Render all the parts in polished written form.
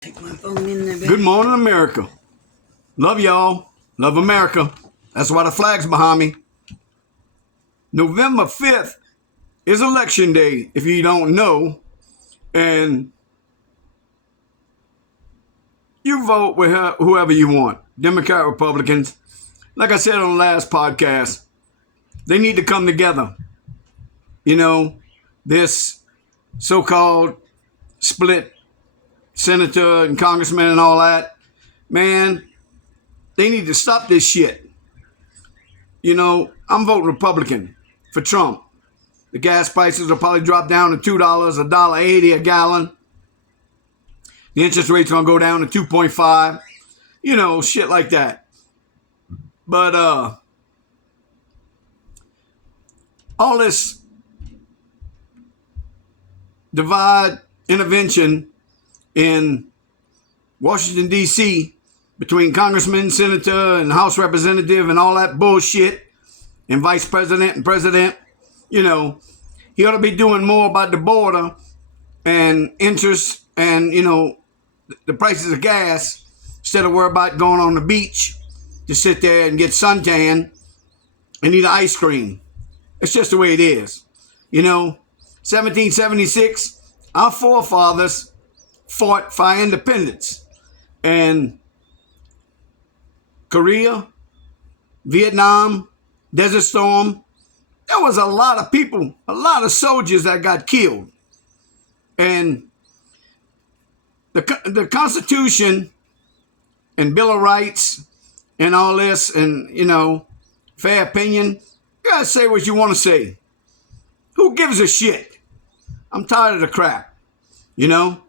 Take my phone in there, baby. Good morning, America. Love y'all. Love America. That's why the flag's behind me. November 5th is election day, if you don't know. And you vote with whoever you want. Democrat, Republicans. Like I said on the last podcast, they need to come together. You know, this so-called split senator and congressman and all that, man, they need to stop this shit. You know, I'm voting Republican for Trump. The gas prices will probably drop down to $2, $1.80 a gallon. The interest rate's gonna go down to 2.5. You know, shit like that. But all this divide intervention in Washington, D.C. between congressman, senator, and House representative and all that bullshit, and vice president and president, you know, he ought to be doing more about the border and interest and, you know, the prices of gas instead of worry about going on the beach to sit there and get suntan and eat ice cream. It's just the way it is. You know, 1776, our forefathers fought for our independence. And Korea, Vietnam, Desert Storm, there was a lot of people, a lot of soldiers that got killed. And the Constitution and Bill of Rights and all this and, you know, fair opinion, you gotta say what you want to say. Who gives a shit? I'm tired of the crap, you know?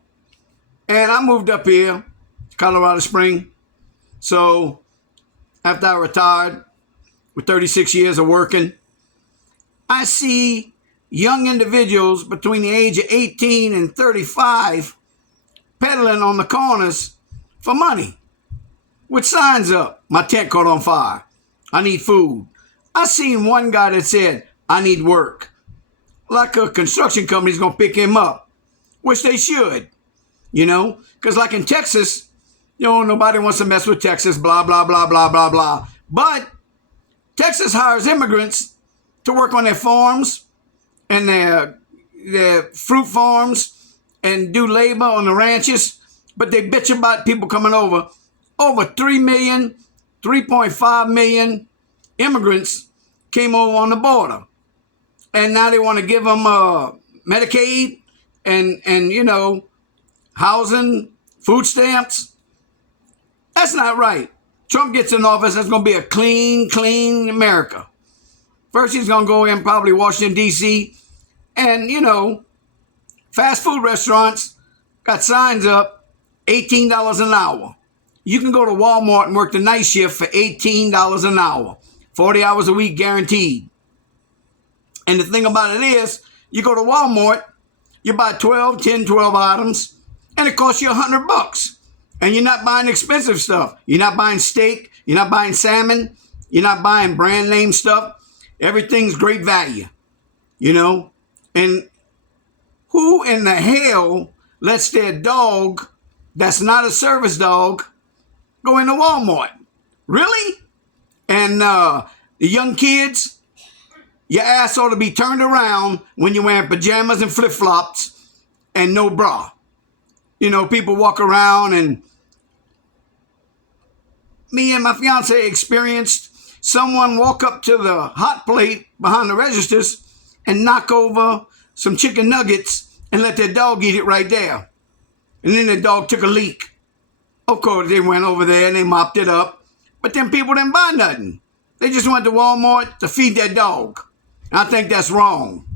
And I moved up here, Colorado Springs. So after I retired with 36 years of working, I see young individuals between the age of 18 and 35 peddling on the corners for money with signs up. My tent caught on fire. I need food. I seen one guy that said, I need work. Like a construction company's going to pick him up, which they should. You know, because like in Texas, you know, nobody wants to mess with Texas, blah, blah, blah, blah, blah, blah. But Texas hires immigrants to work on their farms and their fruit farms and do labor on the ranches. But they bitch about people coming over. Over 3 million, 3.5 million immigrants came over on the border. And now they want to give them Medicaid and you know, housing, food stamps. That's not right. Trump gets in office, that's going to be a clean America. First, he's going to go in probably Washington, D.C. And, you know, fast food restaurants got signs up, $18 an hour. You can go to Walmart and work the night shift for $18 an hour. 40 hours a week guaranteed. And the thing about it is, you go to Walmart, you buy 12 items, and it costs you $100. And you're not buying expensive stuff. You're not buying steak. You're not buying salmon. You're not buying brand name stuff. Everything's great value, you know? And who in the hell lets their dog that's not a service dog go into Walmart? Really? And the young kids, your ass ought to be turned around when you're wearing pajamas and flip-flops and no bra. You know, people walk around, and me and my fiance experienced someone walk up to the hot plate behind the registers and knock over some chicken nuggets and let their dog eat it right there. And then the dog took a leak. Of course, they went over there and they mopped it up. But then people didn't buy nothing. They just went to Walmart to feed their dog. And I think that's wrong.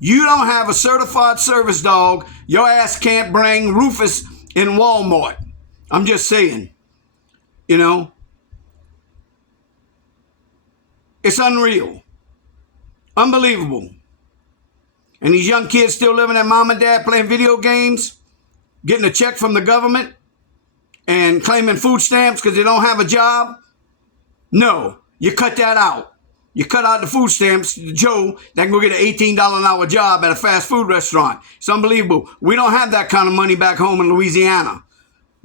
You don't have a certified service dog, your ass can't bring Rufus in Walmart. I'm just saying. You know? It's unreal. Unbelievable. And these young kids still living at mom and dad playing video games, getting a check from the government, and claiming food stamps because they don't have a job. No, you cut that out. You cut out the food stamps to Joe that can go get an $18 an hour job at a fast food restaurant. It's unbelievable. We don't have that kind of money back home in Louisiana.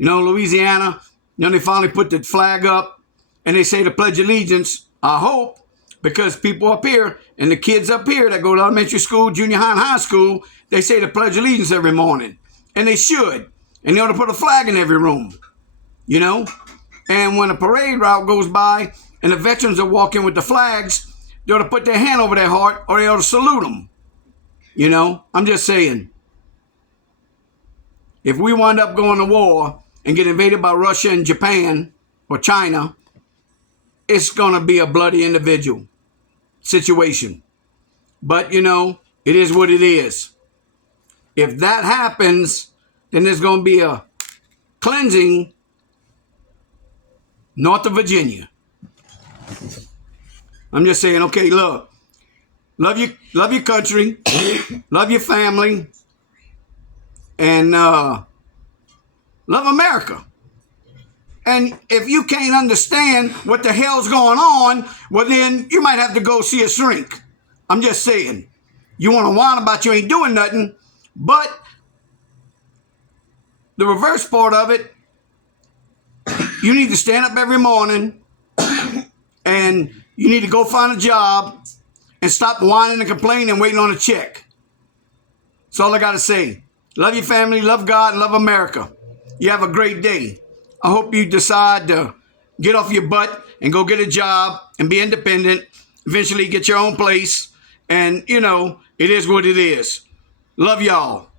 You know, Louisiana, you know, they finally put the flag up and they say the Pledge of Allegiance, I hope, because people up here and the kids up here that go to elementary school, junior high, and high school, they say the Pledge of Allegiance every morning. And they should. And they ought to put a flag in every room, you know. And when a parade route goes by and the veterans are walking with the flags, they ought to put their hand over their heart or they ought to salute them. You know, I'm just saying. If we wind up going to war and get invaded by Russia and Japan or China, it's going to be a bloody individual situation. But, you know, it is what it is. If that happens, then there's going to be a cleansing north of Virginia. I'm just saying, okay, look, love your country, love your family, and love America. And if you can't understand what the hell's going on, well, then you might have to go see a shrink. I'm just saying. You want to whine about you ain't doing nothing, but the reverse part of it, you need to stand up every morning and you need to go find a job and stop whining and complaining and waiting on a check. That's all I got to say. Love your family, love God, and love America. You have a great day. I hope you decide to get off your butt and go get a job and be independent, eventually get your own place. And, you know, it is what it is. Love y'all.